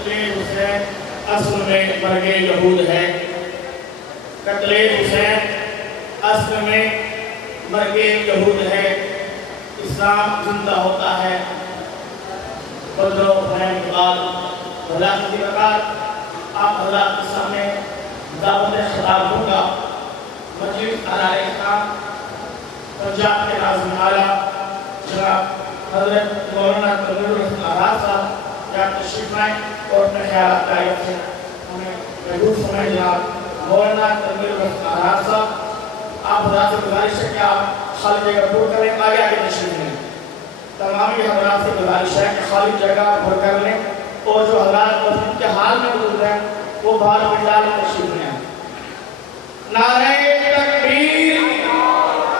قتل حسین اصل میں مرگ یہود ہے۔ قتل حسین اصل میں مرگ یہود ہے۔ اسلام زندہ ہوتا ہے بدر و حنین کے بعد۔ حضرات کی برکات آپ حضرات کے سامنے دعوت خطاب ہوگا۔ مجلس اعلیٰ اسلام پنجاب کے ناظم اعلیٰ جناب حضرت مولانا تنویر الحسن آزاد صاحب یا تشریف لائیں اور اپنے خیالات کا ہمیں محبوب فرمائیں۔ جناب مولانا تنویر الحسن آزاد صاحب آپ حضرات سے گزارش ہے کہ آپ خالی جگہ پر کریں، آگے آگے تشریف لیں۔ تمامی حضرات سے گزارش ہے کہ خالی جگہ پر کر لیں اور جو حضرات مسجد کے حال میں موجود ہیں وہ باہر مجال میں تشریف لیں۔ نعرہ تکبیر،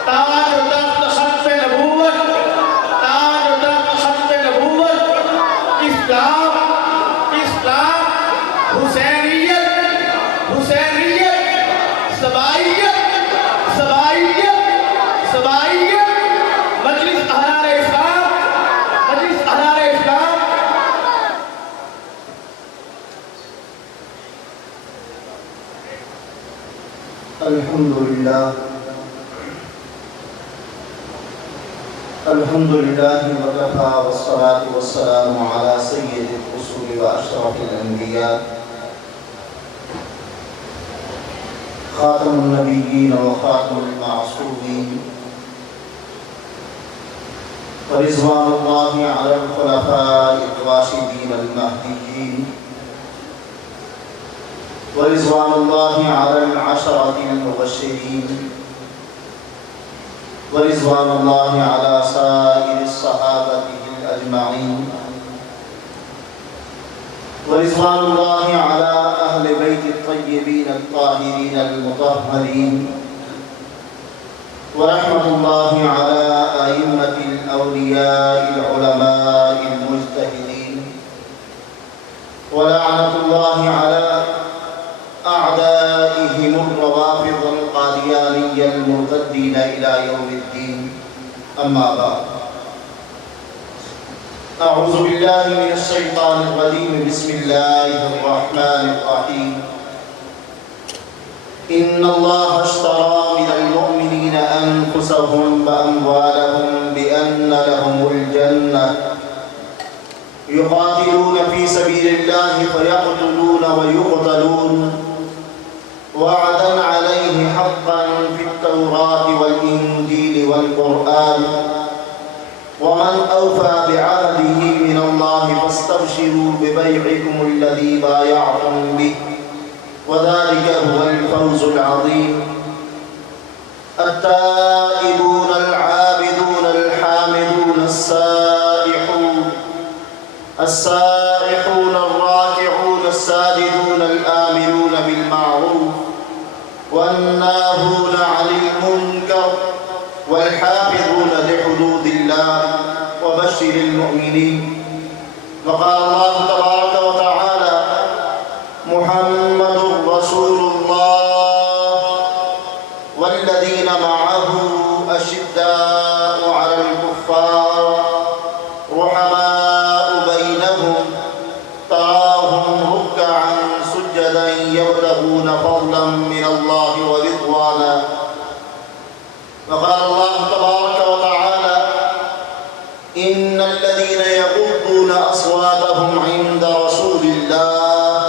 تاج و تخت ختم نبوت، تاج و تخت ختم نبوت، اسلام، اسلام، حسینیت، حسینیت، سبائیت، سبائیت، سبائیت، مجلس احرار اسلام، مجلس احرار اسلام۔ الحمدللہ الحمدللہ وکفا والصلاة والسلام علی سید الرسول و اشرف الانبیاء خاتم النبیین و خاتم المعصومین ورضوان اللہ علی الخلفاء الراشدین المہدیین ورضوان اللہ علی العشرة المبشرین ورضوان اللہ علی سائر الصحابة الأجمعین ورضوان اللہ علی اہل بیت الطیبین الطاہرین المطہرین ورحمۃ اللہ علی ائمة الاولیاء العلماء المجتہدین ولعنۃ اللہ علی أعدائهم الروافض القاديانية المرتدين إلى يوم الدين. أما بعد، أعوذ بالله من الشيطان الرجيم. بسم الله الرحمن الرحيم. إن الله اشترى من المؤمنين أنفسهم وأموالهم بأن لهم الجنة يقاتلون في سبيل الله فيقتلون ويقتلون وعدا عليه حقا في التوراة والإنجيل والقرآن ومن أوفى بعهده من الله فاستبشروا ببيعكم الذي بايعتم به وذلك هو الفوز العظيم. التائبون العابدون الحامدون السائحون الراكعون الساجدون الآمرون بالمعروف والناهون عن المنكر والحافظون لحدود الله وبشر المؤمنين. وقال الله تبارك وتعالى: محمد رسول الله والذين معه أشداء على الكفار رحماء بينهم تراهم ركعا سجدا يبتغون فضلا من الله ورضوانا. وقال الله تبارك وتعالى: إن الذين يغضون أصواتهم عند رسول الله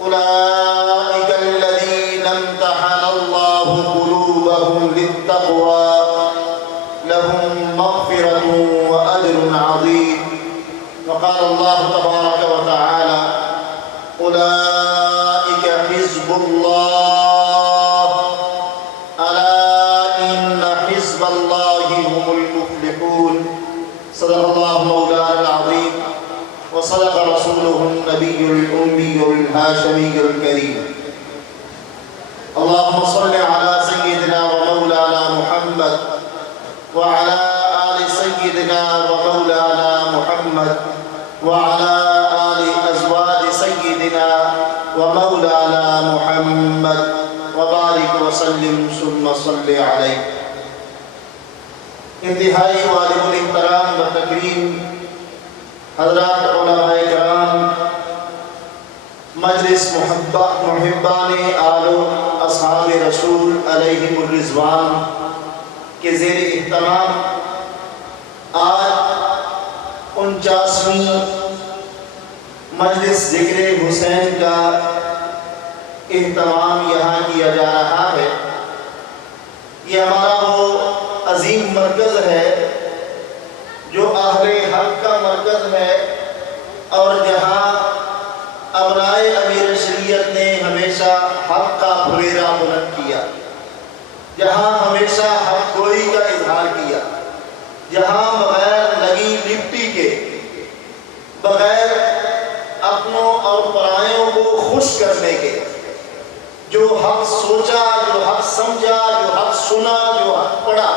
أولئك الذين امتحن الله قلوبهم للتقوى لهم مغفرة وأجر عظيم. وقال الله تبارك وتعالى: أولئك حزب الله ألا إن حزب الله هم المفلحون. صدق الله مولانا العظيم وصدق رسوله النبي الأمي الهاشمي الكريم. اللهم صل على سيدنا ومولانا محمد وعلى آل سيدنا ومولانا محمد وعلى آل أزواج سيدنا ومولانا محمد وبارك وسلم ثم صل عليه. انتہائی واجب الاحترام و تکریم حضرات علماء کرام مجلس محبان آل و اصحاب رسول علیہم الرضوان کے زیر اہتمام آج 49ویں مجلس ذکر حسین کا اہتمام یہاں کیا جا رہا ہے۔ یہ ہمارا وہ عظیم مرکز ہے جو اہل حق کا مرکز ہے، اور جہاں ابنائے امیر شریعت نے ہمیشہ حق کا پھریرا بلند کیا، جہاں ہمیشہ حق گوئی کا اظہار کیا، جہاں بغیر لگی لپٹی کے، بغیر اپنوں اور پرائیوں کو خوش کرنے کے، جو حق سوچا، جو حق سمجھا، جو حق سنا، جو حق پڑھا،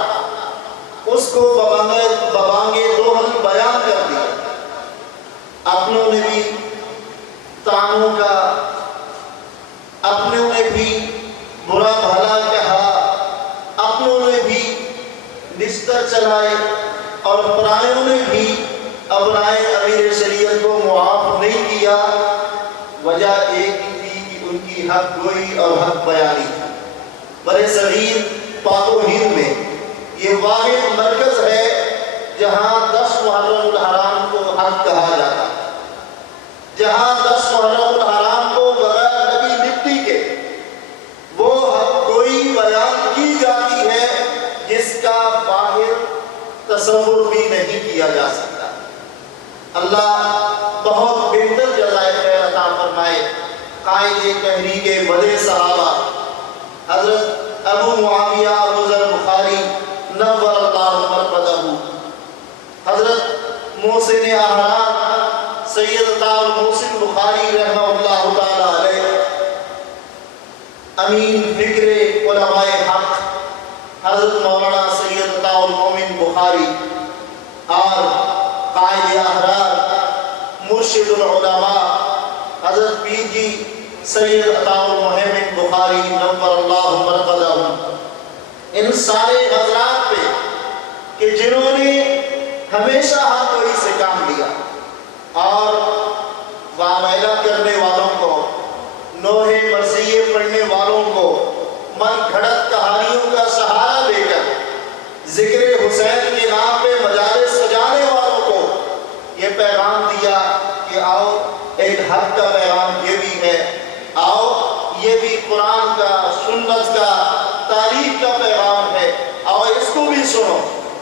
اس کو ببانگے دوہل بیان کر دیا۔ اپنوں نے بھی طعنوں کا، اپنوں نے بھی برا بھلا کہا، اپنوں نے بھی نستر چلائے، اور پرائیوں نے بھی ابنائے امیر شریعت کو معاف نہیں کیا۔ وجہ ایک ہی تھی کہ ان کی حق گوئی اور حق بیانی تھی۔ برے صغیر پاک و ہند میں یہ واحد مرکز ہے جہاں 10 محرم الحرام کو حق کہا جاتا ہے، جہاں 10 محرم الحرام کو بغیر لگی لپٹی کے وہ حق گوئی بیان کی جاتی ہے جس کا باہر تصور بھی نہیں کیا جا سکتا۔ اللہ بہت بہتر جزائے خیر عطا فرمائے قائد تحریک بڑے صحابہ حضرت ابو معاویہ ابو ذر بخاری نور اللہ مرقدہ، حضرت محسن احرار سید عطا المحسن بخاری رحمہ اللہ تعالی علیہ، امین فکر علماء حق حضرت مولانا سید عطا المومن بخاری، اور قائد احرار مرشد العلماء حضرت پیر جی سید عطا المحمد بخاری نور اللہ مرقدہ، ان سارے حضرات پہ کہ جنہوں نے ہمیشہ حق گوئی سے کام لیا، اور واملہ کرنے والوں کو، نوحے مرثیے پڑھنے والوں کو، من گھڑت کہانیوں کا سہارا دے کر ذکر حسین کے نام پہ مجالس سجانے والوں کو یہ پیغام دیا کہ آؤ، ایک حق کا پیغام یہ بھی ہے، آؤ یہ بھی قرآن کا، سنت کا، تاریخ کا پیغام ہے، آؤ اس کو بھی سنو۔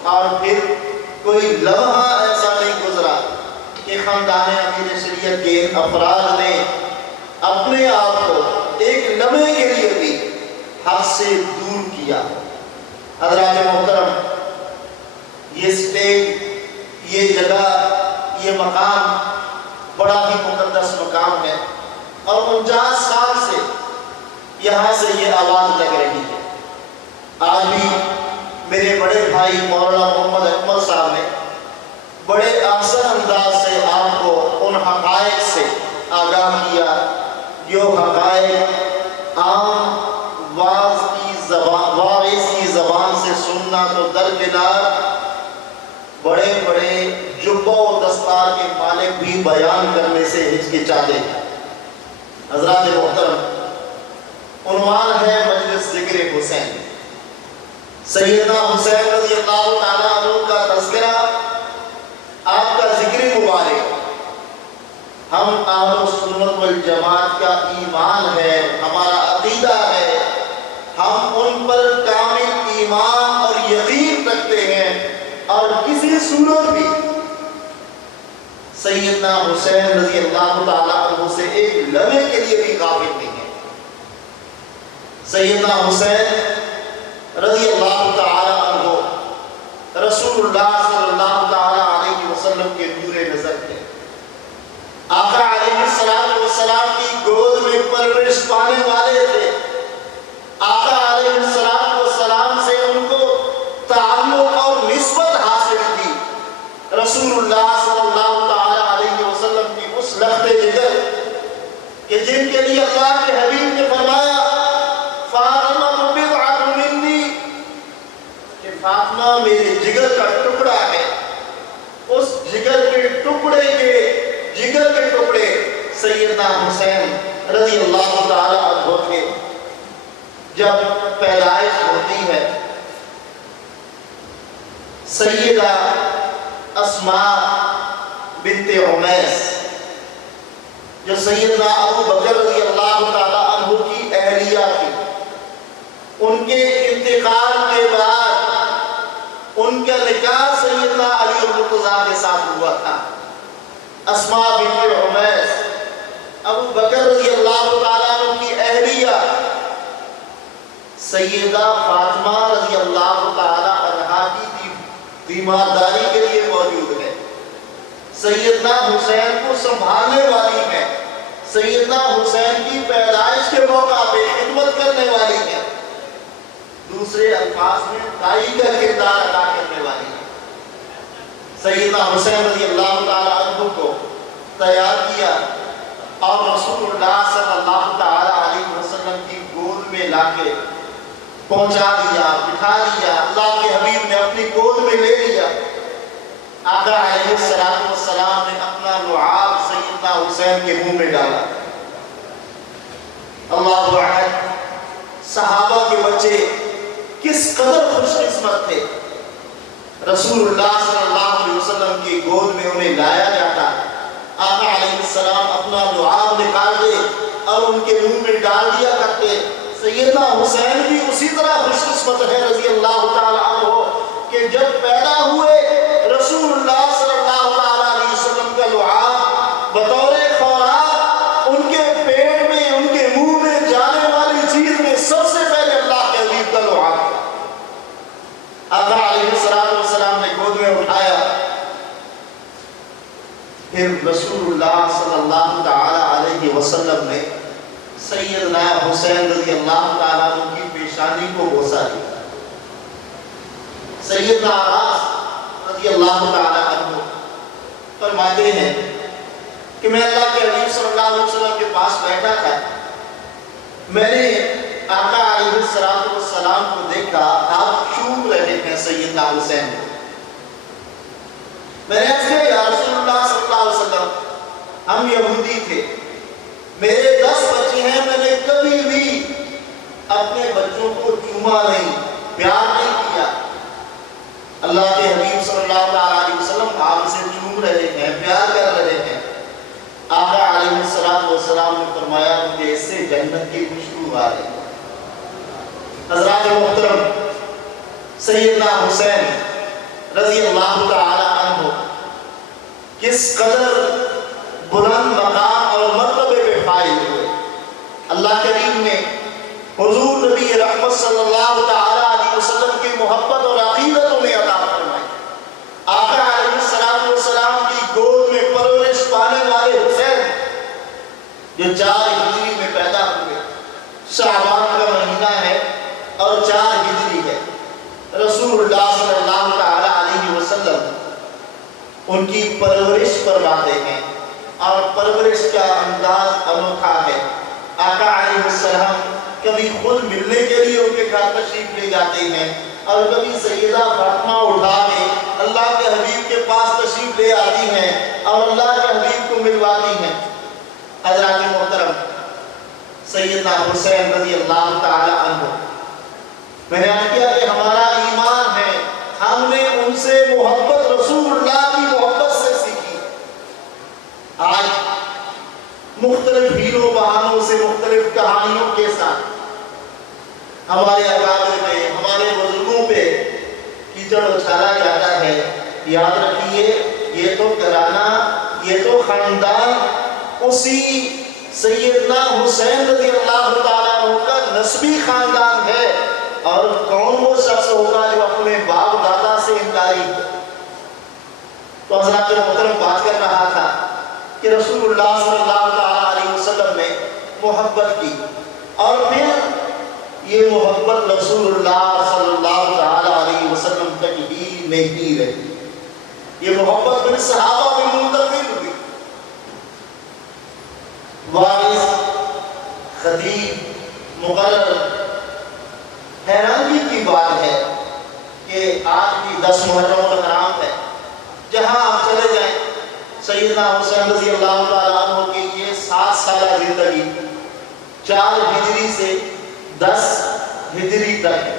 اور پھر کوئی لمحہ ایسا نہیں گزرا کہ خاندان امیر شریعت کے افراد نے اپنے آپ کو ایک لمحے کے لیے بھی حق سے دور کیا۔ حضرات محترم، یہ سٹیج، یہ جگہ، یہ مقام بڑا ہی مقدس مقام ہے، اور 49 سال سے یہاں سے یہ آواز لگ رہی ہے۔ آج بھی میرے بڑے بھائی مولانا محمد اکمل صاحب نے بڑے آسان انداز سے آپ کو ان حقائق سے آگاہ کیا جو حقائق عام واعظ کی زبان سے سننا تو درکنار، بڑے بڑے جبہ و دستار کے مالک بھی بیان کرنے سے ہچکچاتے ہیں۔ حضرات محترم، عنوان ہے مجلس ذکر حسین۔ سیدنا حسین رضی اللہ تعالیٰ عنہ کا تذکرہ، آپ کا ذکر مبارک، ہم اہل سنت والجماعت کا ایمان ہے، ہمارا عقیدہ ہے، ہم ان پر کامل ایمان اور یقین رکھتے ہیں، اور کسی صورت بھی سیدنا حسین رضی اللہ تعالیٰ عنہ سے ایک لمحے کے لیے بھی غافل نہیں ہے۔ سیدنا حسین رضی اللہ تعالیٰ عنہ رسول اللہ صلی اللہ تعالیٰ علیہ وسلم کے نور نظر تھے۔ آقا علیہ السلام کی گود میں پرورش پانے والے تھے۔ آقا علیہ السلام سے ان کو تعلق اور نسبت حاصل تھی۔ رسول اللہ صلی اللہ تعالیٰ علیہ وسلم کی اس لخت جگر کہ جن کے لیے اللہ کے حبیب نے فرمایا فاطمہ بضعۃ منی، کہ فاطمہ میرے جگر کا ٹکڑا ہے، اس جگر کے ٹکڑے سیدنا حسین رضی اللہ تعالی عنہ کے جب پیدائش ہوتی ہے، سیدہ اسماء بنت عمیس جو سیدنا ابو بکر رضی اللہ تعالی عنہ کی اہلیہ تھی، ان کے انتقال کے بعد ان کا نکاح سیدنا علی المرتضیٰ کے ساتھ ہوا تھا۔ اسماء بنت عمیس ابو بکر رضی اللہ تعالیٰ عنہ کی اہلیہ سیدہ فاطمہ رضی اللہ تعالیٰ عنہا کی تیمارداری کے لیے موجود ہے، سیدنا حسین کو سنبھالنے والی ہے، سیدنا حسین کی پیدائش کے موقع پہ خدمت کرنے والی ہے، دوسرے الفاظ میں دائی کا کردار ادا کرنے والی ہے۔ سیدنا حسین رضی اللہ تعالیٰ عنہ کو تیار کیا اور رسول اللہ صلی اللہ تعالیٰ علیہ وسلم کی گود میں لا کے پہنچا دیا، بٹھا دیا، اللہ کے حبیب نے اپنی گود میں لے لیا۔ آقا علیہ السلام نے اپنا لعاب سیدنا حسین کے منہ میں ڈالا۔ اللہ اکبر، صحابہ کے بچے کس قدر خوش قسمت تھے، رسول اللہ صلی اللہ علیہ وسلم کی گود میں انہیں لایا جاتا، آقا علیہ السلام اپنا لعاب نکال دے اور ان کے منہ میں ڈال دیا کرتے۔ سیدنا حسین بھی اسی طرح خوش قسمت ہے رضی اللہ تعالی عنہ کہ جب پیدا ہوئے رسول اللہ صلی اللہ علیہ وسلم کا لعاب بطور خوراک ان کے پیٹ میں، ان کے منہ میں جانے والی چیز میں سب سے پہلے اللہ کے حبیب کا لعاب آقا علیہ السلام نے گود میں اٹھایا۔ پھر رسول اللہ صلی اللہ تعالی علیہ وسلم نے سیدنا حسین رضی اللہ تعالیٰ عنہ کی پیشانی کو بوسا دیا۔ سیدنا عباس رضی اللہ تعالیٰ عنہ فرماتے ہیں کہ میں اللہ کے حبیب صلی اللہ علیہ وسلم کے پاس بیٹھا تھا، میں نے آقا علیہ السلام کو دیکھا، آپ چوم رہے ہیں سیدنا حسین کو۔ میں نے کہا یا رسول اللہ صلی اللہ علیہ وسلم، ہم یہودی تھے، میرے 10 بچے ہیں، میں نے کبھی بھی اپنے بچوں کو چوما نہیں، پیار نہیں کیا۔ اللہ کے حبیب صلی اللہ علیہ وسلم آپ سے چوم رہے ہیں، پیار کر رہے ہیں۔ آقا علیہ السلام نے فرمایا مجھے اس سے جنت کی خوشبو آ رہی ہے۔ حضرات محترم، سیدنا حسین رضی اللہ تعالی عنہ کس قدر بلند مقام اور مرتبے پہ فائز ہوئے۔ اللہ کریم نے حضور نبی رحمت صلی اللہ تعالی علیہ وسلم کی محبت اور عقیدت انہیں عطا فرمائی۔ آقا علیہ السلام کی گود میں پرورش پانے والے حسین جو 4 ہجری میں پیدا ہوئے، شعبان کا مہینہ ہے اور 4 ہجری ہے، رسول اللہ صلی اللہ تعالی علیہ وسلم ان کی پرورش فرماتے ہیں اور پرورش کا انداز انوکھا ہے۔ آقا علیہ السلام کبھی خود ملنے کے لیے ان کے گھر تشریف لے جاتے ہیں اور کبھی سیدہ فاطمہ اٹھا کے اللہ کے حبیب کے پاس تشریف لے آتی ہیں اور اللہ کے حبیب کو ملواتی ہیں۔ حضرات محترم، سیدنا حسین رضی اللہ تعالی عنہ، میں نے عرض کیا کہ ہمارا ایمان ہے، ہم نے ان سے محبت، رسول اللہ کی محبت سے سیکھی۔ آج مختلف ہیرو بہانوں سے، مختلف کہانیوں کے ساتھ ہمارے اکابر پہ، ہمارے بزرگوں پہ کیچڑ اچھالا جاتا ہے۔ یاد رکھیے، یہ تو گھرانہ، یہ تو خاندان اسی سیدنا حسین رضی اللہ تعالیٰ عنہ کا نسبی خاندان ہے، اور کون وہ شخص ہوگا جو اپنے باپ دادا سے انکاری ہو۔ تو حضرات محترم بات کر رہا تھا کہ رسول اللہ صلی اللہ علیہ وسلم نے محبت کی، اور پھر یہ محبت رسول اللہ صلی اللہ علیہ وسلم تک ہی نہیں رہی، یہ محبت پھر صحابہ میں منتقل ہوئی۔ وارث، خطیب، مقرر، حیرانگی کی بات ہے کہ آج کی 10 محرم الحرام ہے، جہاں آپ چلے جائیں، سیدنا حسین رضی اللہ تعالیٰ عنہ کی یہ 7 سالہ زندگی 4 ہجری سے 10 ہجری تک.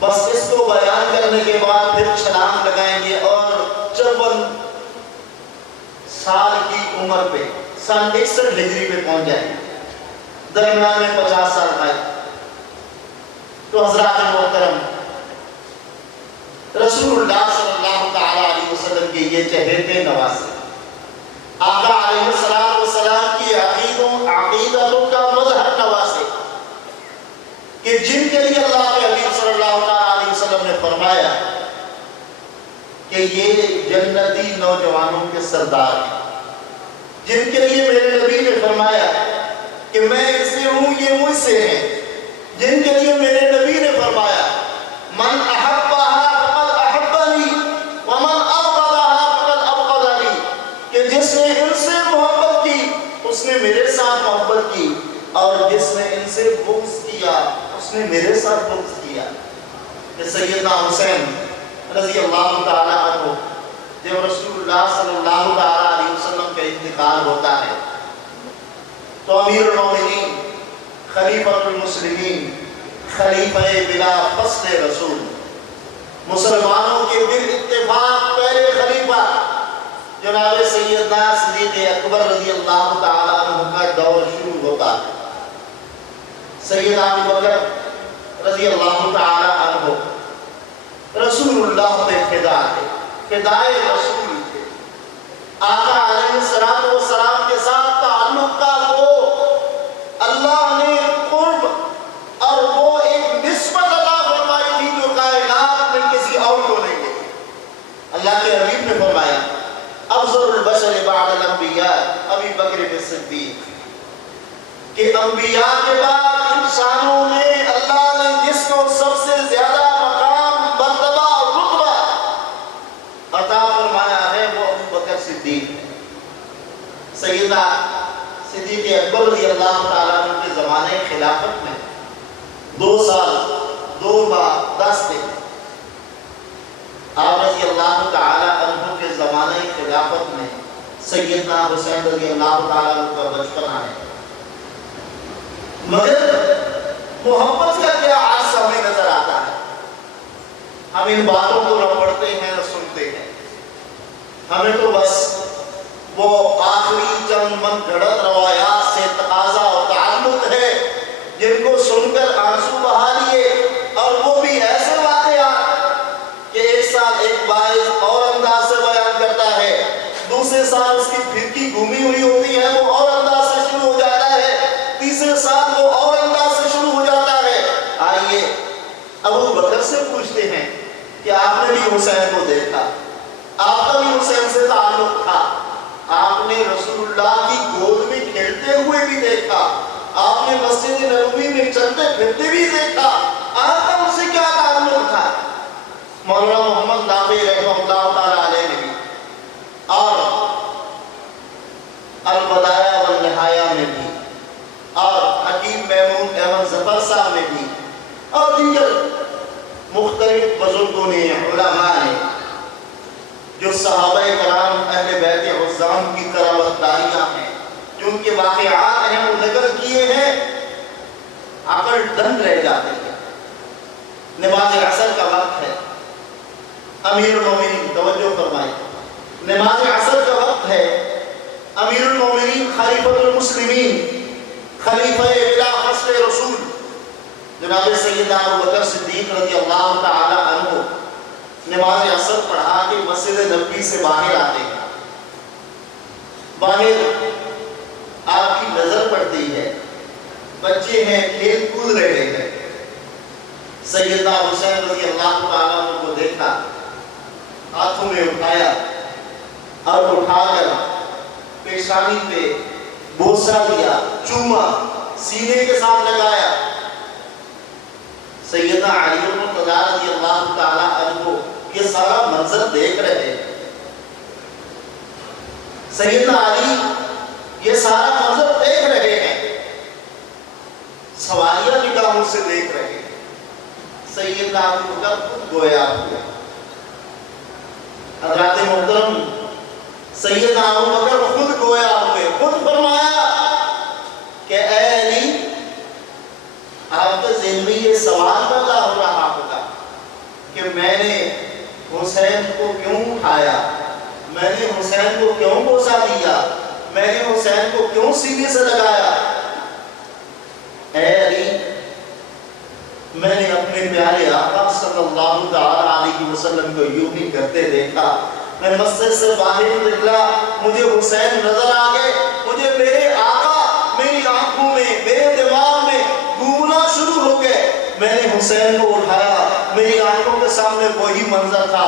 بس اس کو بیان کرنے کے بعد پھر چھلانگ لگائیں گے اور 54 سال کی عمر پہ سن 61 ہجری پہ پہنچ جائیں گے. درمیان میں 50 سال آئے. تو حضرات محترم، رسول اللہ صلی اللہ تعالی علیہ وسلم کے یہ چہیتے نواسے، آقا علیہ السلام کی عقیدتوں کا مظہر نواسے، کہ جن کے لیے اللہ کے حبیب صلی اللہ تعالی علیہ وسلم نے فرمایا کہ یہ جنتی نوجوانوں کے سردار ہیں، جن کے لیے میرے نبی نے فرمایا کہ میں ان سے ہوں، یہ مجھ سے ہیں، جن کے لیے میرے نبی نے فرمایا من احبها فقد احبنی ومن ابغضها فقد ابغضنی، کہ جس نے ان سے محبت کی اس نے میرے ساتھ محبت کی، اور جس نے ان سے بغض کیا اس نے میرے ساتھ بغض کیا. کہ سیدنا حسین رضی اللہ تعالی عنہ جب رسول اللہ صلی اللہ تعالی علیہ وسلم کا انتقال ہوتا ہے تو امیر المومنین، خلیفۃ المسلمین، خلیفہ بلا فصل رسول، مسلمانوں کے بال اتفاق پہلے خلیفہ جناب سیدنا صدیق اکبر رضی اللہ تعالی عنہ کا دور شروع ہوتا ہے. سیدنا ابو بکر رضی اللہ تعالی عنہ رسول اللہ پہ فدا تھے، فدائے رسول تھے. آقا علیہ السلام کے ساتھ تعلق کا وہ اللہ نے قرب اور وہ ایک نسبت عطا فرمائی تھی جو کائنات میں کسی اور کو نہیں دی. اللہ کے حبیب نے فرمایا افضل البشر بعد الانبیاء ابی بکر صدیق، کہ انبیاء کے بعد انسانوں میں اللہ نے جس کو سب سے زیادہ مقام، مرتبہ اور رتبہ عطا فرمایا ہے وہ ابو بکر صدیق ہے. سیدنا صدیق اکبر رضی اللہ تعالیٰ عنہ کے زمانے خلافت میں 2 سال 2 ماہ 10 دن آپ رضی اللہ تعالیٰ عنہ کے زمانے خلافت میں سیدنا حسین رضی اللہ تعالیٰ عنہ کا بچپنا ہے. مگر محبت کا کیا عرص ہمیں نظر آتا ہے؟ ہم ان باتوں کو نہ پڑھتے ہیں نہ سنتے ہیں. ہمیں تو بس وہ آخری چند من گھڑت روایات سے تقاضا اور تعلق ہے جن کو سن کر آنسو بہا لیے، اور وہ بھی ایسے واقعات کہ ایک سال ایک باعث اور انداز سے بیان کرتا ہے، دوسرے سال اس کی پھرکی گھومی ہوئی ہوتی ہے وہ اور انداز سے شروع ہو جاتا ہے، تیسرے سال وہ اور انداز سے شروع ہو جاتا ہے. آئیے ابو بکر سے پوچھتے ہیں کہ آپ نے بھی حسین کو دیکھا، آپ کا بھی حسین سے تعلق تھا، آپ نے رسول اللہ کی گود میں کھیلتے ہوئے بھی دیکھا، آپ نے مسجد نبوی میں چلتے پھرتے بھی دیکھا، آپ کا ان سے کیا تعلق تھا؟ مولانا محمد نامی رحمہ اللہ تعالی علیہ نے بھی اور البدایہ والنہایہ میں بھی اور حکیم محمود احمد ظفر صاحب نے بھی اور دیگر مختلف بزرگوں نے، علماء نے، جو صحابہ کرام اہل بیت عظام کی طرح وقتاریاں ہیں، جو ان کے واقعات ہیں وہ نقل کیے ہیں، عقل دنگ رہ جاتے ہیں. نماز عصر کا وقت ہے، امیر المومنین توجہ فرمائیں، نماز عصر کا وقت ہے. امیر المومنین خلیفۃ المسلمین، خلیفہ بلا فصل رسول جناب سیدنا ابو بکر صدیق رضی اللہ تعالی عنہ نماز عصر پڑھا کے مسجد نبوی سے باہر آتے ہیں. باہر آپ کی نظر پڑتی ہے، بچے ہیں کھیل کود رہے ہیں. سیدنا حسین رضی اللہ تعالیٰ عنہ کو دیکھا، ہاتھوں میں اٹھایا اور اٹھا کر پیشانی پہ بوسہ دیا، چوما، سینے کے ساتھ لگایا. سیدنا علی مرتضی رضی اللہ تعالیٰ عنہ یہ سارا منظر دیکھ رہے ہیں. سیدنا علی یہ سارا منظر دیکھ رہے ہیں، سوالیہ نگاہوں سے دیکھ رہے ہیں. سیدنا ابو بکر خود گویا ہوئے. حضرات محترم، سیدنا ابو بکر خود گویا ہوئے، خود فرمایا کہ سوال پیدا ہو رہا ہوگا کہ میں نے حسین کو کیوں اٹھایا، میں نے حسین کو کیوں بوسا دیا، میں نے حسین کو کیوں سینے سے لگایا؟ اے علی، میں نے اپنے پیارے آقا صلی اللہ علیہ وسلم کو یوں ہی کرتے دیکھا، میں مسجد سے باہر نکلا، مجھے حسین نظر آ گئے، مجھے میرے آقا میری آنکھوں میں، میرے دماغ میں گھومنا شروع ہو گئے، میں نے حسین کو اٹھایا، میری آنکھوں کے سامنے وہی منظر تھا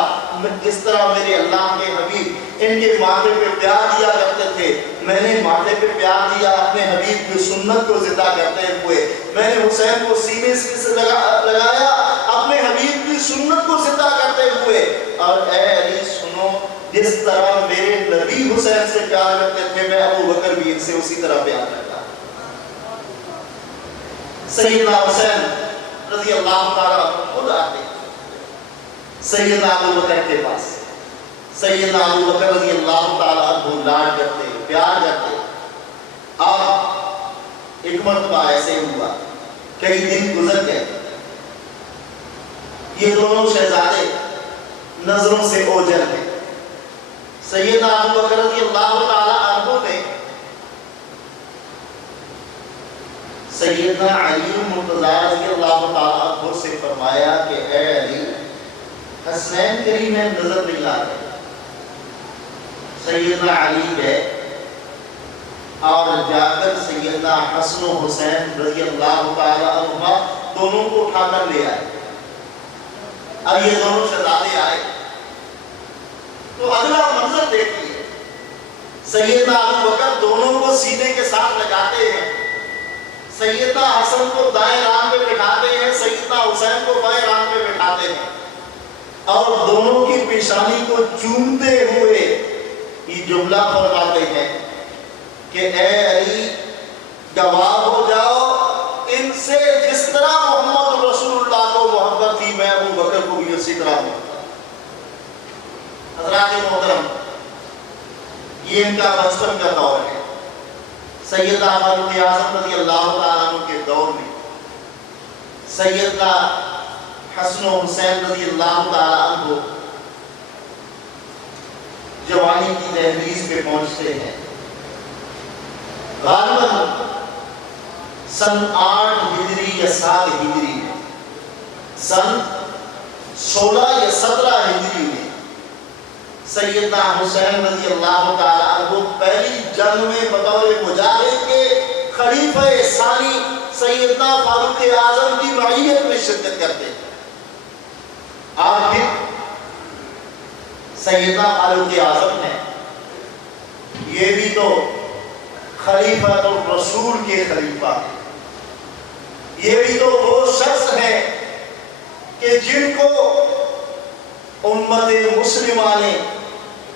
جس طرح میرے اللہ کے حبیب ان کے ماتھے پہ پیار دیا کرتے تھے، میں نے ماتھے پہ پیار دیا اپنے حبیب کی سنت کو زندہ کرتے ہوئے، میں نے حسین کو سینے سے لگایا اپنے حبیب کی سنت کو زندہ کرتے ہوئے۔ اور اے علی سنو، جس طرح میرے نبی حسین سے پیار کرتے تھے، میں ابو بکر بھی ان سے اسی طرح پیار کرتا۔ سیدنا حسین رضی اللہ تعالیٰ خود آتے سیدنا ابو بکر کے پاس، سیدنا ابو بکر رضی اللہ تعالیٰ عنہ لاڈ کرتے، پیار کرتے۔ اب ایک مرتبہ ایسے ہوا، کئی دن گزر گئے، یہ دونوں شہزادے نظروں سے اوجھل ہیں۔ سیدنا ابو بکر رضی اللہ تعالیٰ عنہ نے سیدنا علی مرتضیٰ رضی اللہ تعالیٰ عنہ سے فرمایا کہ اے علی، حسنین کریم میں نظر نہیں آ رہے۔ سیدنا علی گئے اور جا کر سیدنا حسن و حسین رضی اللہ تعالیٰ عنہ دونوں کو اٹھا کر لے آئے۔ اب یہ دونوں شہزادے آئے تو اگلا منظر دیکھیے، سیدنا ابو بکر دونوں کو سینے کے ساتھ لگاتے ہیں، سیدنا حسن کو دائیں ران پہ بٹھاتے ہیں، سیدنا حسین کو بائیں ران پہ بٹھاتے ہیں، اور دونوں کی پیشانی کو چومتے ہوئے یہ جملہ فرماتے ہیں کہ اے علی، گواہ ہو جاؤ ان سے جس طرح محمد رسول اللہ کو محبت تھی، میں ابو بکر کو بھی اسی طرح ہوں۔ حضرات محترم، یہ ان کا بچپن کا دور ہے۔ سیدنا فاروق اعظم رضی اللہ تعالیٰ عنہ کے دور میں سیدنا حسن و حسین رضی اللہ تعالیٰ عنہ جوانی کی دہلیز پہ پہنچتے ہیں۔ غالباً سن 8 ہجری یا 7 ہجری میں، سن 16 یا 17 ہجری میں سیدنا حسین رضی اللہ تعالیٰ عنہ پہلی جنگ میں بطور مجاہد کے خلیفہ ثانی سیدنا فاروق اعظم کی معیت میں شرکت کرتے ہیں۔ اور پھر سیدنا فاروق اعظم نے، یہ بھی تو خلیفہ الرسول کے خلیفہ ہیں، یہ بھی تو وہ شخص ہیں کہ جن کو امت مسلمہ نے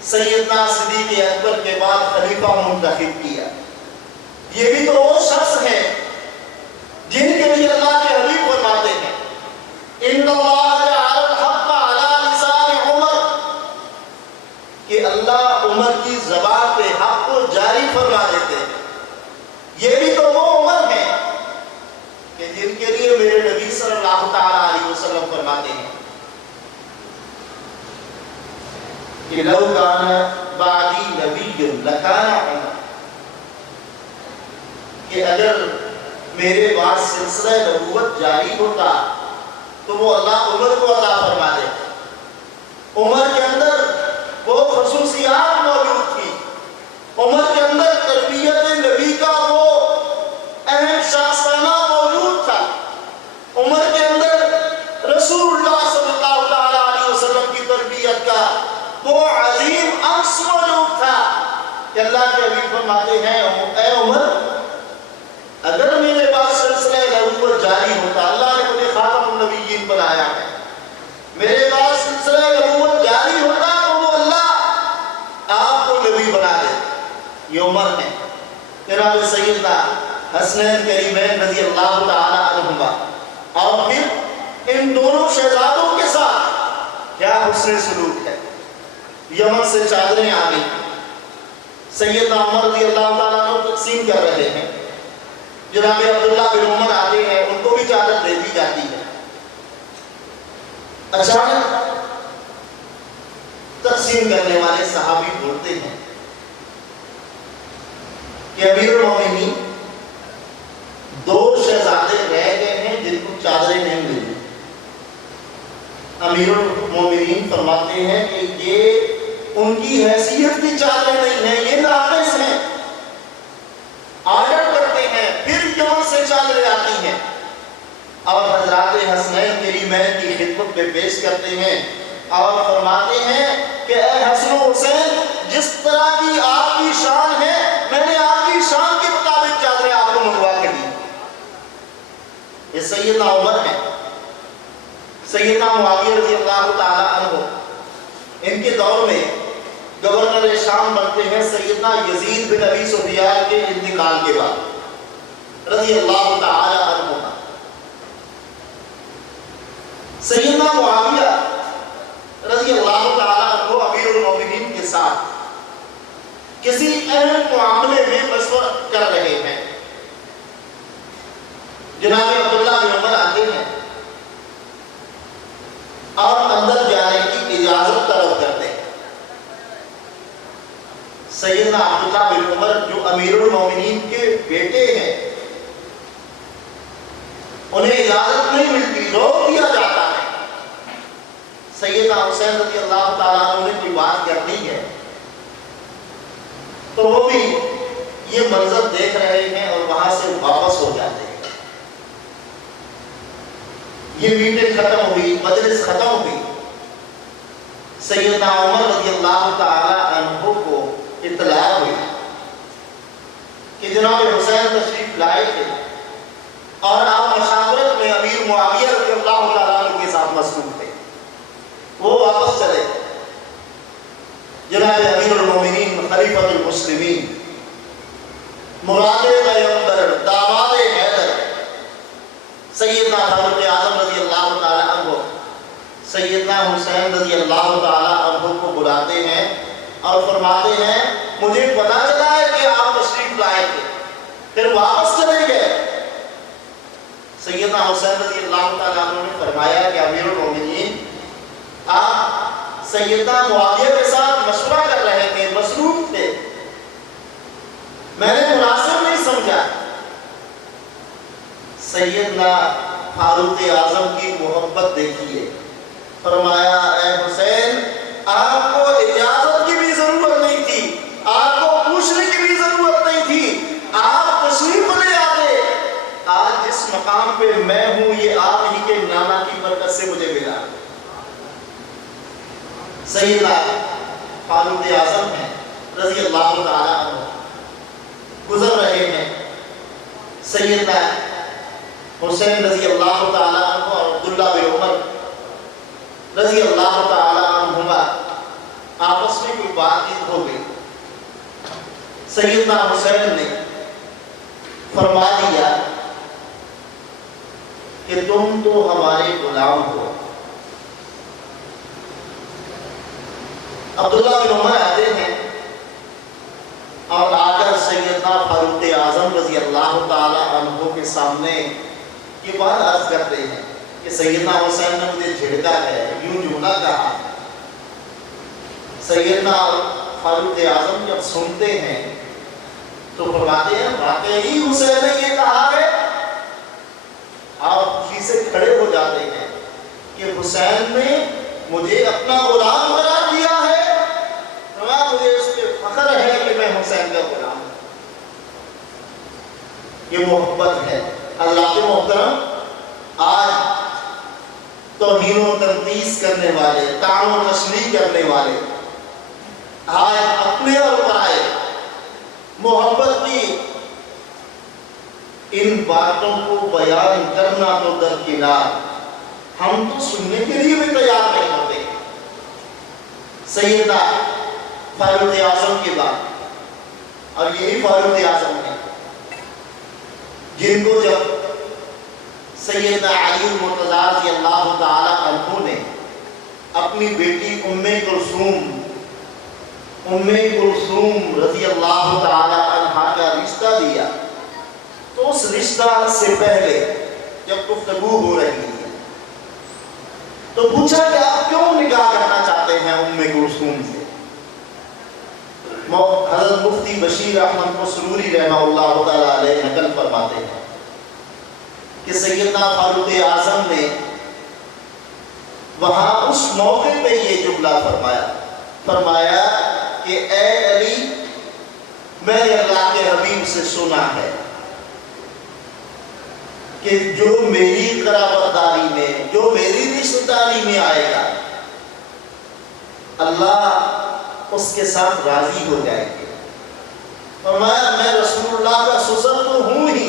سیدنا صدیق اکبر کے بعد خلیفہ منتخب کیا، یہ بھی تو وہ شخص ہیں جن کے لیے اللہ کے حبیب فرماتے ہیں ان اللہ جعل الحق علی لسان عمر، کہ اللہ عمر کی زبان پہ حق کو جاری فرما دیتے ہیں۔ یہ بھی تو وہ عمر ہیں کہ جن کے لیے میرے نبی صلی اللہ تعالیٰ علیہ وسلم فرماتے ہیں کہ لو کان بعدی نبی لکان عمر، کہ اگر میرے بعد سلسلہ نبوت جاری ہوتا تو وہ اللہ عمر کو عطا فرما دیتے۔ عمر کے اندر وہ خصوصیات موجود تھی، عمر کے اندر تربیت نبی کا وہ اہم شخصانہ موجود تھا، عمر کے اندر رسول اللہ صلی اللہ تعالیٰ علیہ وسلم کی تربیت کا وہ عظیم عکس موجود تھا کہ اللہ کے حبیب فرماتے ہیں اے عمر، اگر میرے پاس سلسلہ نبوت جاری ہوتا، اللہ نے مجھے خاتم النبیین بنایا ہے، میرے پاس سلسلہ نبوت جاری ہوتا تو وہ اللہ آپ کو نبی بنا دے۔ یہ عمر ہے، جناب سیدنا حسنین کریمین رضی اللہ تعالی عنہما، اور پھر ان دونوں شہزادوں کے ساتھ کیا حسن سلوک ہے۔ یمن سے چادریں آ گئی، سیدنا عمر رضی اللہ تعالیٰ عنہ تقسیم کر رہے ہیں، جناب عبداللہ بن عمر آتے ہیں، ان کو بھی چادر دے دی جاتی ہے۔ اچانک تقسیم کرنے والے صحابی بولتے ہیں کہ امیر المومنین دو شہزادے رہ گئے ہیں جن کو چادریں نہیں ملی۔ امیر المومنین فرماتے ہیں کہ یہ ان کی حیثیت کی چادریں نہیں ہیں، یہ ناقص ہیں، آرڈر کرتے ہیں، پھر یمن سے چادریں آتی ہیں اور حضرات حسنین کریمین کی خدمت میں پیش کرتے ہیں اور فرماتے ہیں کہ اے حسن و حسین، جس طرح کی آپ کی شان ہے میں نے آپ کی شان کے مطابق چادریں آپ کو منگوا کے دی۔ یہ سیدنا عمر ہیں، سیدنا معاویہ رضی اللہ تعالی عنہ، ان کے دور میں گورنر شام بنتے ہیں سیدنا یزید بن ابی سفیان کے انتقال کے بعد رضی اللہ تعالی عنہ۔ سیدنا معاویہ رضی اللہ تعالی عنہ امیر المومنین کے ساتھ کسی اہم معاملے میں مشورہ کر رہے ہیں۔ جناب عبداللہ بن عمر آتے ہیں اور اندر جانے کی اجازت طلب کرتے ہیں۔ سیدنا عبداللہ بن عمر جو امیر المومنین کے بیٹے ہیں، انہیں اجازت نہیں ملتی، روک دیا جاتا ہے۔ سیدنا حسین رضی اللہ تعالیٰ عنہ نے کوئی بات کرنی ہے تو وہ بھی یہ منظر دیکھ رہے ہیں اور وہاں سے واپس ہو جاتے ہیں۔ یہ میٹنگ ختم ہوئی، مجلس ختم ہوئی، سیدنا عمر رضی اللہ تعالی عنہ کو اطلاع ہوئی کہ جناب حسین تشریف لائے تھے اور آپ مشاورت میں امیر معاویہ رضی اللہ تعالی عنہ کے ساتھ مصروف تھے۔ وہ واپس چلے۔ جناب امیر المومنین خلیفۃ المسلمین، مراد پیغمبر، داماد حیدر، سیدنا فاروق اعظم رضی اللہ تعالی عنہ سیدنا حسین رضی اللہ تعالی عنہ کو بلاتے ہیں اور فرماتے ہیں مجھے پتا چلا ہے کہ آپ تشریف لائے تھے، پھر واپس چلے گئے۔ سیدنا حسین رضی اللہ تعالی عنہ نے فرمایا کہ امیر المومنین، آپ سیدنا معاویہ کے ساتھ مشورہ کر رہے تھے، مصروف تھے، میں نے مناسب نہیں سمجھا۔ سیدنا فاروق اعظم کی محبت دیکھیے، فرمایا اے حسین، آپ کو اجازت کی بھی ضرورت نہیں تھی، آپ کو پوچھنے کی بھی ضرورت نہیں تھی، آپ تشریف لے آتے۔ آج جس مقام پہ میں ہوں یہ آپ ہی کے نانا کی برکت سے مجھے ملا۔ سیدنا فاروق اعظم ہیں رضی اللہ تعالی عنہ، گزر رہے ہیں۔ سیدنا حسین رضی اللہ تعالی عنہ اور عبداللہ بن عمر رضی اللہ تعالی عنہما آپس میں کوئی بات چیت ہو گئی۔ سیدنا حسین نے فرما دیا کہ تم تو ہمارے غلام ہو۔ عبداللہ بن عمر آتے ہیں اور آ کر سیدنا فاروق اعظم رضی اللہ تعالی عنہ کے سامنے یہ بات عرض کرتے ہیں کہ سیدنا حسین نے مجھے جھڑکا ہے، یوں جھوٹا کہا۔ سیدنا فاروق اعظم جب سنتے ہیں تو فرماتے ہیں واقعی حسین نے یہ کہا ہے۔ آپ خوشی سے کھڑے ہو جاتے ہیں کہ حسین نے مجھے اپنا غلام قرار دیا ہے، مجھے اس پہ فخر ہے کہ میں حسین کا غلام ہوں۔ یہ محبت ہے۔ اللہ کے محترم، آج توہین و تنقیص کرنے والے، طعن و تشنیع کرنے والے، آج اپنے اور پرائے محبت کی ان باتوں کو بیان کرنا تو درکنار، ہم تو سننے کے لیے بھی تیار نہیں ہوتے۔ سیدنا فاروق اعظم کی بات، اور یہی فاروق اعظم ہے جن کو جب سیدنا علی مرتضیٰ رضی اللہ تعالی عنہ نے اپنی بیٹی ام کلثوم رضی اللہ تعالی عنہ کا رشتہ دیا، تو اس رشتہ سے پہلے جب گفتگو ہو رہی ہے تو پوچھا کہ آپ کیوں نکاح کرنا چاہتے ہیں ام کلثوم سے؟ حضرت مفتی بشیر احمد مسروری رحمہ اللہ تعالیٰ علیہ نقل فرماتے ہیں کہ سیدنا فاروق اعظم نے وہاں اس موقع پہ یہ جملہ فرمایا کہ اے علی، میں نے اللہ کے حبیب سے سنا ہے کہ جو میری قرابت داری میں، جو میری رشتہ داری میں آئے گا، اللہ اس کے ساتھ راضی ہو جائے گے۔ فرمایا میں رسول اللہ کا سسر تو ہوں ہی،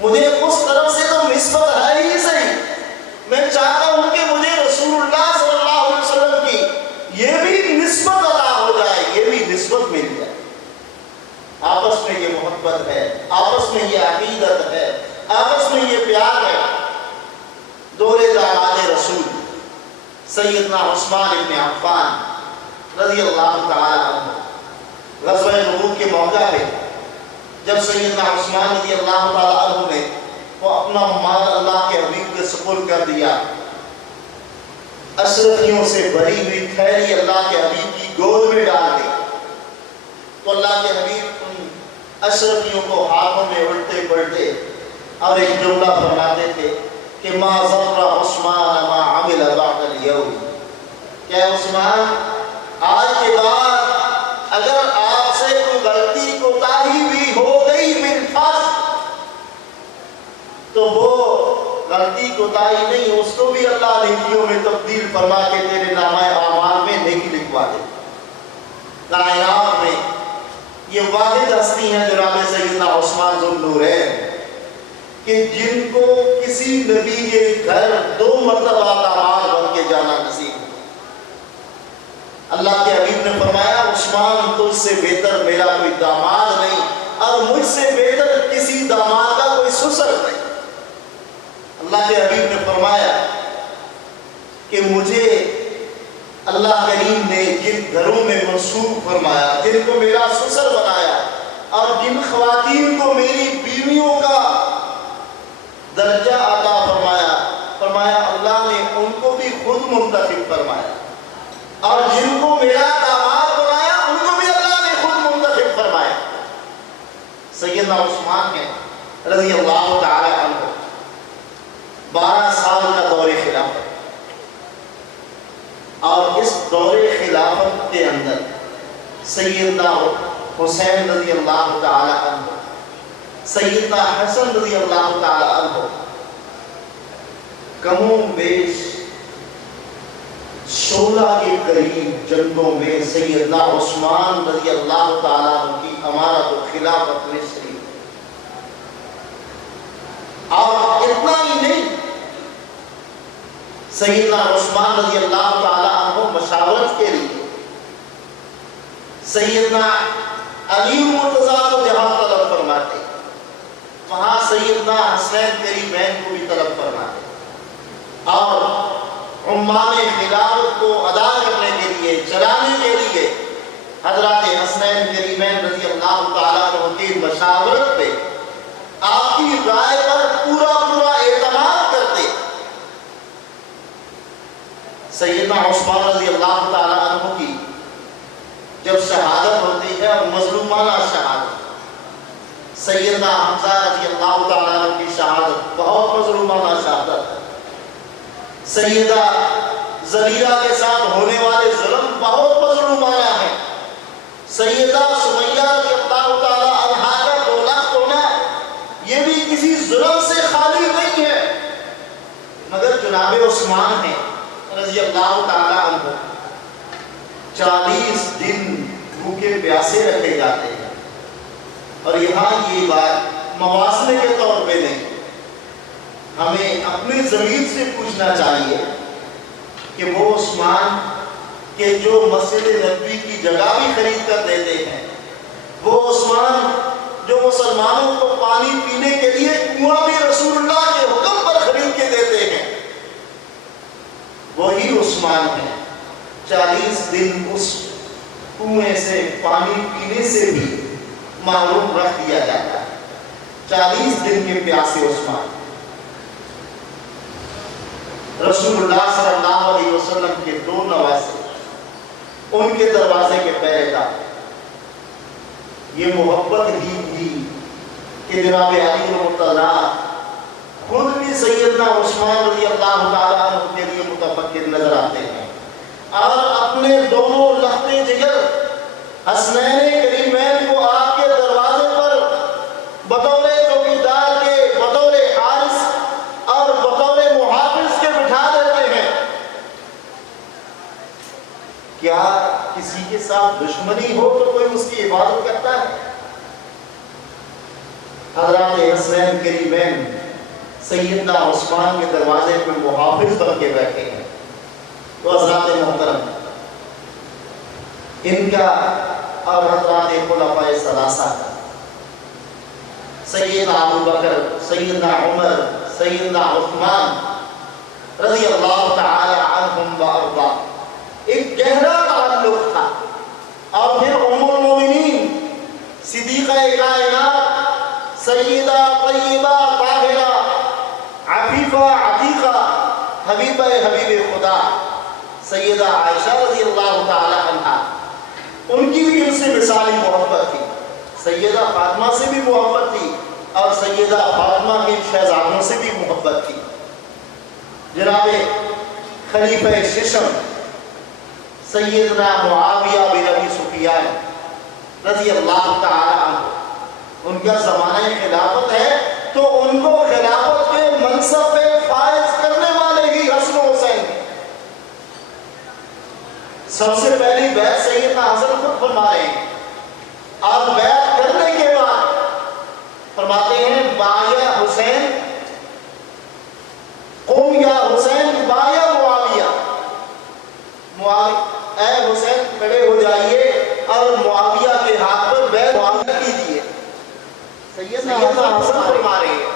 مجھے اس طرف سے تو نسبت ہے ہی صحیح، میں چاہتا ہوں کہ مجھے رسول اللہ صلی اللہ علیہ وسلم کی یہ بھی نسبت عطا ہو جائے، یہ بھی نسبت مل جائے۔ آپس میں یہ محبت ہے، آپس میں یہ عقیدت ہے، آپس میں یہ پیار ہے۔ دور داماد رسول سیدنا عثمان ابن عفان رضی اللہ تعالی عنہ، غزوہ تبوک کے موقع پہ جب سیدنا عثمان رضی اللہ تعالی عنہ نے وہ اپنا مال اللہ کے حبیب کے سپرد کر دیا، اشرفیوں سے بھری ہوئی تھیلی اللہ کے حبیب کی گود میں ڈال دی، تو اللہ کے حبیب ان اشرفیوں کو ہاتھوں میں اڑتے پڑتے اور ایک جملہ فرماتے تھے کہ ما ضر عثمان ما عمل بعد اليوم، کہ عثمان آج کے بعد اگر آپ سے کوئی غلطی کوتاہی بھی ہو گئی من فرض، تو وہ غلطی کوتاہی نہیں، اس کو بھی اللہ نیکیوں میں تبدیل فرما کے تیرے نامہ اعمال میں نیکی لکھوا دے۔ کائنات میں یہ واحد ہستی ہیں جناب سیدنا عثمان ذو النورین کہ جن کو کسی نبی کے گھر 2 مرتبہ داماد بن کے جانا نصیب ہو۔ اللہ کے حبیب نے فرمایا عثمان تجھ سے بہتر میرا کوئی داماد نہیں، اور مجھ سے بہتر کسی داماد کا کوئی سسر نہیں۔ اللہ کے حبیب نے فرمایا کہ مجھے اللہ کریم نے جن گھروں میں منسوب فرمایا، جن کو میرا سسر بنایا، اور جن خواتین کو میری بیویوں کا درجہ عطا فرمایا اللہ نے ان کو بھی خود منتخب فرمایا، اور جن کو میرا داماد بنایا ان کو بھی اللہ نے خود منتخب فرمایا۔ سیدنا عثمان ہے رضی اللہ تعالی عنہ 12 سال کا دور خلافت، اور اس دور خلافت کے اندر سیدنا حسین رضی اللہ تعالی عنہ، سیدنا حسن رضی اللہ تعالی عنہ کم و بیش 16 کے قریب جنگوں میں سیدنا عثمان رضی اللہ تعالی عنہ کی امارت و خلافت میں شریک، اور اتنا ہی نہیں، سیدنا عثمان رضی اللہ تعالی عنہ مشاورت کے لیے سیدنا علی مرتضیٰ کو جہاں طلب فرماتے، وہاں سیدنا حسین کریمین کو بھی طلب فرماتے، اور عمان خلافت کو ادا کرنے کے لیے، چلانے کے لیے حضرات حسین کریمین رضی اللہ تعالیٰ عنہ کی مشاورت پہ آپ کی رائے پر پورا اعتماد کرتے۔ سیدنا عثمان رضی اللہ تعالیٰ عنہ کی جب شہادت ہوتی ہے، اور مظلومانہ شہادت، سیدنا حمزہ رضی اللہ تعالیٰ عنہ کی شہادت بہت مظلومانہ شہادت ہے، سیدہ زلیلہ کے ساتھ ہونے والے ظلم بہت مظلومانہ ہیں، سیدہ سمیہ رضی اللہ تعالیٰ عنہا کا دولت ہونا یہ بھی کسی ظلم سے خالی نہیں ہے، مگر جناب عثمان ہیں رضی اللہ تعالیٰ عنہ 40 دن بھوکے پیاسے رکھے جاتے ہیں، اور یہاں یہ بات موازنے کے طور پہ نہیں، ہمیں اپنے ضمیر سے پوچھنا چاہیے کہ وہ عثمان کہ جو مسجد نبوی کی جگہ بھی خرید کر دیتے ہیں، وہ عثمان جو مسلمانوں کو پانی پینے کے لیے کنواں بھی رسول اللہ کے حکم پر خرید کے دیتے ہیں، وہی عثمان ہے 40 دن اس کنویں سے پانی پینے سے بھی محروم رکھ دیا جاتا ہے۔ 40 دن کے پیاسے عثمان، رسول اللہ صلی اللہ علیہ وسلم کے دو نواسے، ان کے دروازے کے پہرے دار۔ یہ محبت ہی تھی کہ جناب علی مرتضیٰ خود بھی سیدنا عثمان رضی اللہ تعالیٰ عنہ کے لیے متفکر نظر آتے ہیں، اور اپنے دونوں لختے جگر حسنین کریمین کو آپ کے دروازے پر بطور چوکیدار کے، بطور حارس اور بطور محافظ کے بٹھا دیتے ہیں۔ کیا کسی کے ساتھ دشمنی ہو تو کوئی اس کی عبادت کرتا ہے؟ حضرات حسنین کریمین سیدنا عثمان کے دروازے پہ محافظ بن کے بیٹھے ہیں۔ تو حضرات محترم، ان کا اور حضرات خلفاء ثلاثہ کا، سیدنا ابو بکر، سیدنا عمر، سیدنا عثمان رضی اللہ تعالی عنہم وارضا، ایک گہرا تعلق تھا۔ اور پھر ام المومنین صدیقہ کائنات سیدہ طیبہ طاہرہ عفیفہ عتیقہ حبیبہ حبیب خدا سیدہ عائشہ رضی اللہ تعالی عنہا، ان کی بھی ان سے مثالی محبت تھی۔ سیدہ فاطمہ سے بھی محبت تھی اور سیدہ فاطمہ کے شہزادوں سے بھی محبت تھی۔ جناب خلیفہ ششم سیدنا معاویہ بن ابی سفیان رضی اللہ تعالی عنہ، ان کا زمانہ خلافت ہے تو ان کو خلافت کے منصب پہ فائز کرنے والے ہی حسن و حسین ہیں۔ سب سے پہلی بیعت سیدنا حسن خود فرما رہے ہیں، اور بیعت کرنے کے بعد فرماتے ہیں بایا حسین، قم یا حسین بایا معاویہ، اے حسین کھڑے ہو جائیے اور معاویہ کے ہاتھ پر بیعت معاویہ کیجیے۔ سیدنا حسن فرما رہے ہیں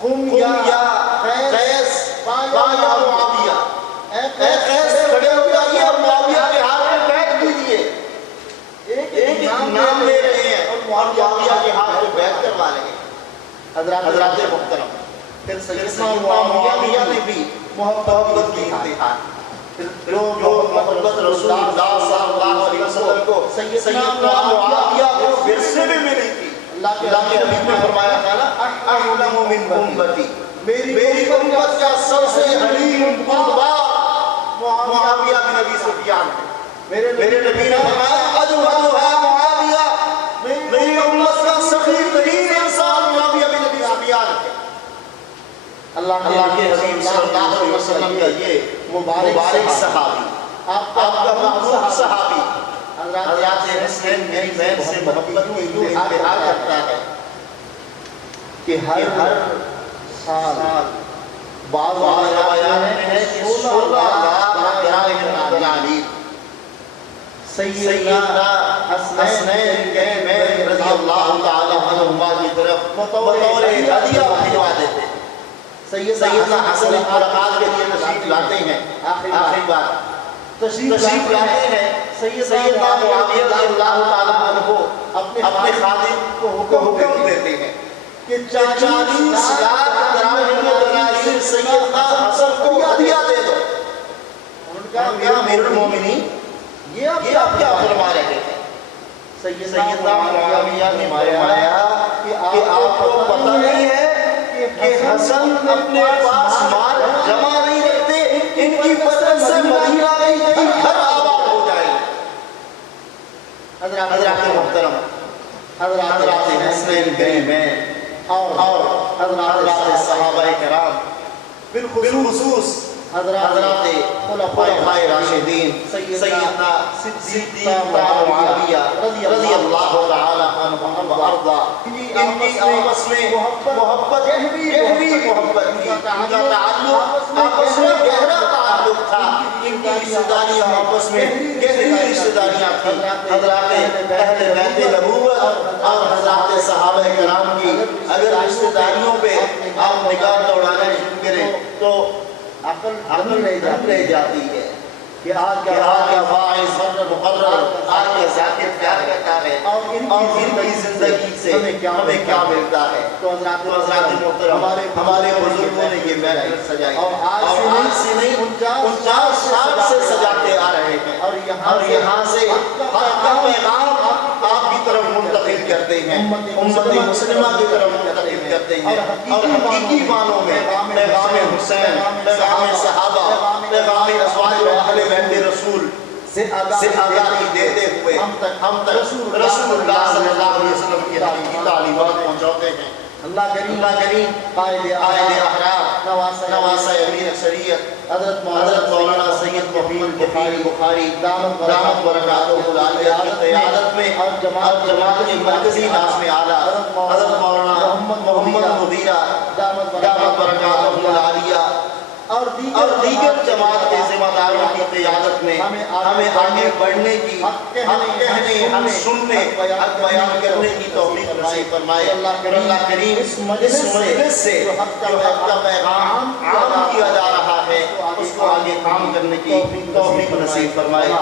قم یا قیس بایا معاویہ، اے قیس کھڑے ہو جائیے اور معاویہ کے ہاتھ پر بیعت کیجیے۔ ایک نام لے رہے ہیں اور معاویہ کے ہاتھ پر بیعت کروا رہے ہیں۔ حضرات محترم، پھر سیدنا معاویہ نے بھی محبت کی انتہا، جو محبت رسول اللہ صلی اللہ علیہ وسلم کو سیدنا معاویہ کو ورثے میں ملی تھی۔ اللہ کے حبیب نے فرمایا تھا نا احلم من امتی، میری امت کا سب سے حلیم بردبار معاویہ بن ابی سفیان ہے۔ میرے نبی نے فرمایا اجود ہے معاویہ، میری امت کا سخی ترین انسان معاویہ بن ابی سفیان ہے۔ اللہ کے حبیب صلی اللہ علیہ وسلم کا یہ مبارک صحابی، آپ کا محبوب صحابی حضرات حسین کریمین سے محبت کی انتہا کرتا ہے کہ ہر سال بعض روایات میں ہے کہ 16 لاکھ سیدنا حسنین کریمین رضی اللہ تعالی عنہما کی طرف بطور ہدیہ بھجوا دیتے۔ سیدنا حسن عرفات کے لیے تشریف لاتے ہیں، آخری بار تشریف لاتے ہیں، سیدنا معاویہ رضی اللہ تعالیٰ عنہ اپنے خادم کو حکم دیتے ہیں کہ 40 لاکھ درہم کے دنانیر سیدنا حسن کو ہدیہ دے دو۔ ان کا امیر المومنین یہ آپ کیا فرما رہے ہیں؟ سیدنا معاویہ نے فرمایا کہ آپ کو پتہ نہیں ہے کہ حسن اپنے پاس مال جمع نہیں رکھتے، ان کی وجہ سے مدینہ نہیں کہیں گھر آباد ہو جائے۔ حضرات محترم، حضرات حسنین کریمین اور حضرات صحابہ کرام، بالخصوص حضرات خلفاء راشدین سیدنا صدیق معاویہ رضی اللہ تعالی عنہم وارضا، ان کی آپس میں محبت گہری محبت تھی، ان کا تعلق آپس میں گہرا تعلق تھا، ان کی رشتہ داریاں آپس میں گہری رشتہ داریاں تھیں۔ حضرات اہل بیت نبوت اور حضرات صحابہ کرام کی اگر رشتہ داریوں پہ آپ نگاہ دوڑانا شروع کریں تو عقل رہ جاتی ہے کہ آج کا واعظ مقرر، آج کا ذاکر کیا کہتا ہے، اور ان کی زندگی سے ہمیں کیا ملتا ہے؟ تو حضرات محترم ہمارے بزرگوں نے یہ محفل سجائی اور آج سے نہیں 49 سال سے سجاتے آ رہے ہیں اور یہاں سے حق کا پیغام آپ کی طرف منتقل کرتے ہیں، امت مسلمہ کی طرف منتقل کرتے ہیں اور حقیقی معنوں میں پیغام حسین، پیغام صحابہ، پیغام ازواج و اہل بیت رسول سے آگاہی دیتے ہوئے ہم تک رسول اللہ صلی اللہ علیہ وسلم کی تعلیمات پہنچاتے ہیں۔ اللہ کریم قائد احرار نواسہ امیر شریعت حضرت مولانا سید محمد بخاری دامت برکاتہ العالیہ کی قیادت میں اور جماعت کی مرکزی ناظم اعلیٰ حضرت مولانا محمد مغیرہ دامت برکاتہ العالیہ اور دیگر جماعت کے ذمہ داروں کی قیادت میں ہمیں آگے بڑھنے کی، حق کہنے، حق سننے، حق بیان کرنے کی توفیق نصیب فرمائے۔ اللہ کریم اس مجلس سے جو حق کا پیغام عام کیا جا رہا ہے اس کو آگے کام کرنے کی توفیق نصیب فرمائے۔